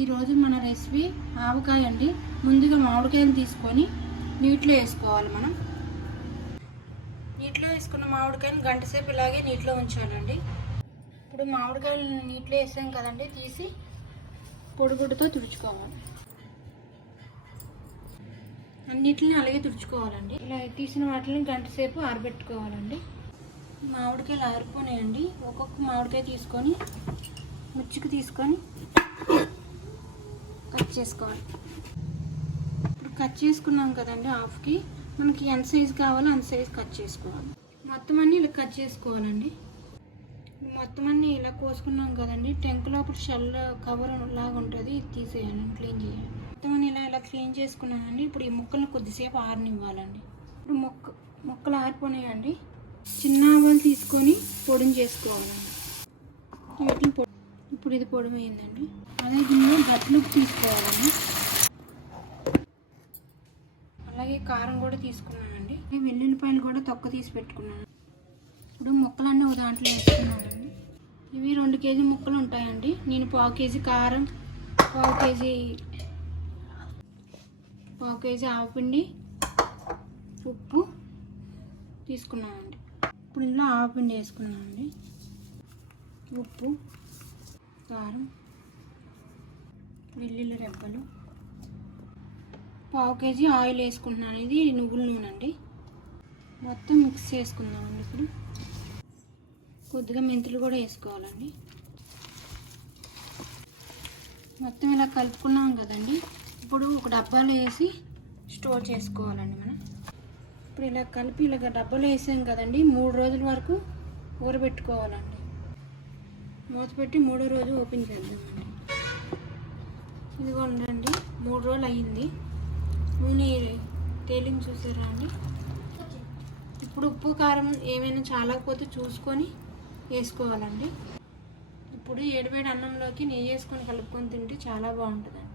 ఈరోజు మన రెసిపీ ఆవకాయ అండి. ముందుగా మామిడికాయలు తీసుకొని నీటిలో వేసుకోవాలి. మనం నీటిలో వేసుకున్న మామిడికాయలు గంట సేపు ఇలాగే నీటిలో ఉంచాలండి. ఇప్పుడు మామిడికాయలు నీటిలో వేసాం కదండి, తీసి పొడిగుడ్డతో తుడుచుకోవాలి. అన్నిటిని అలాగే తుడుచుకోవాలండి. ఇలా తీసిన వాటిని గంట సేపు ఆరబెట్టుకోవాలండి. మామిడికాయలు ఆరిపోయినాయండి. ఒక్కొక్క మామిడికాయ తీసుకొని ముచ్చుకు తీసుకొని కట్ చేసుకోవాలి. ఇప్పుడు కట్ చేసుకున్నాం కదండి, హాఫ్కి మనకి ఎంత సైజు కావాలో అంత సైజు కట్ చేసుకోవాలి. మొత్తం అన్నీ ఇలా కట్ చేసుకోవాలండి. మొత్తం అన్నీ ఇలా కోసుకున్నాం కదండి, టెంక్ లోపల షెల్ కవర్ లాగా ఉంటుంది, ఇది తీసేయాలి, క్లీన్ చేయాలి. మొత్తం అన్నీ ఇలా క్లీన్ చేసుకున్నానండి. ఇప్పుడు ఈ ముక్కలను కొద్దిసేపు ఆరనివ్వాలండి. ఇప్పుడు ముక్కలు ఆరిపోయినాయండి. చిన్న ఆవాలు తీసుకొని పొడిని చేసుకోవాలండి. వీటిని ఇప్పుడు ఇది పొడిమైందండి. అదే దీనిలో గట్లుప్పు తీసుకోవాలండి. అలాగే కారం కూడా తీసుకున్నానండి. వెల్లుల్లిపాయలు కూడా తొక్క తీసి పెట్టుకున్నాను. ఇప్పుడు ముక్కలన్నీ ఒక దాంట్లో వేసుకున్నానండి. ఇవి 2 కేజీ ముక్కలు ఉంటాయండి. నేను పావు కేజీ కారం, పావు కేజీ ఆవపిండి, ఉప్పు తీసుకున్నానండి. ఇప్పుడు ఇందులో ఆవపిండి వేసుకున్నానండి. ఉప్పు, కారం, వెల్లుల్లి రెబ్బలు, పావు కేజీ ఆయిల్ వేసుకుంటున్నాను. ఇది నువ్వుల నూనె అండి. మొత్తం మిక్స్ చేసుకుందామండి. ఇప్పుడు కొద్దిగా మెంతులు కూడా వేసుకోవాలండి. మొత్తం ఇలా కలుపుకున్నాం కదండి. ఇప్పుడు ఒక డబ్బాలో వేసి స్టోర్ చేసుకోవాలండి. మనం ఇప్పుడు ఇలా కలిపి ఇలా డబ్బాలో వేసాం కదండి, 3 రోజుల వరకు ఊరబెట్టుకోవాలండి. మూత పెట్టి 3వ రోజు ఓపెన్ చేద్దామండి. ఇదిగో ఉండండి, 3 రోజులు అయ్యింది. నూనె తేలింది చూసారా అండి. ఇప్పుడు ఉప్పు కారం ఏమైనా చాలకపోతే చూసుకొని వేసుకోవాలండి. ఇప్పుడు వేడివేడి అన్నంలోకి నెయ్యి వేసుకొని కలుపుకొని తింటే చాలా బాగుంటుందండి.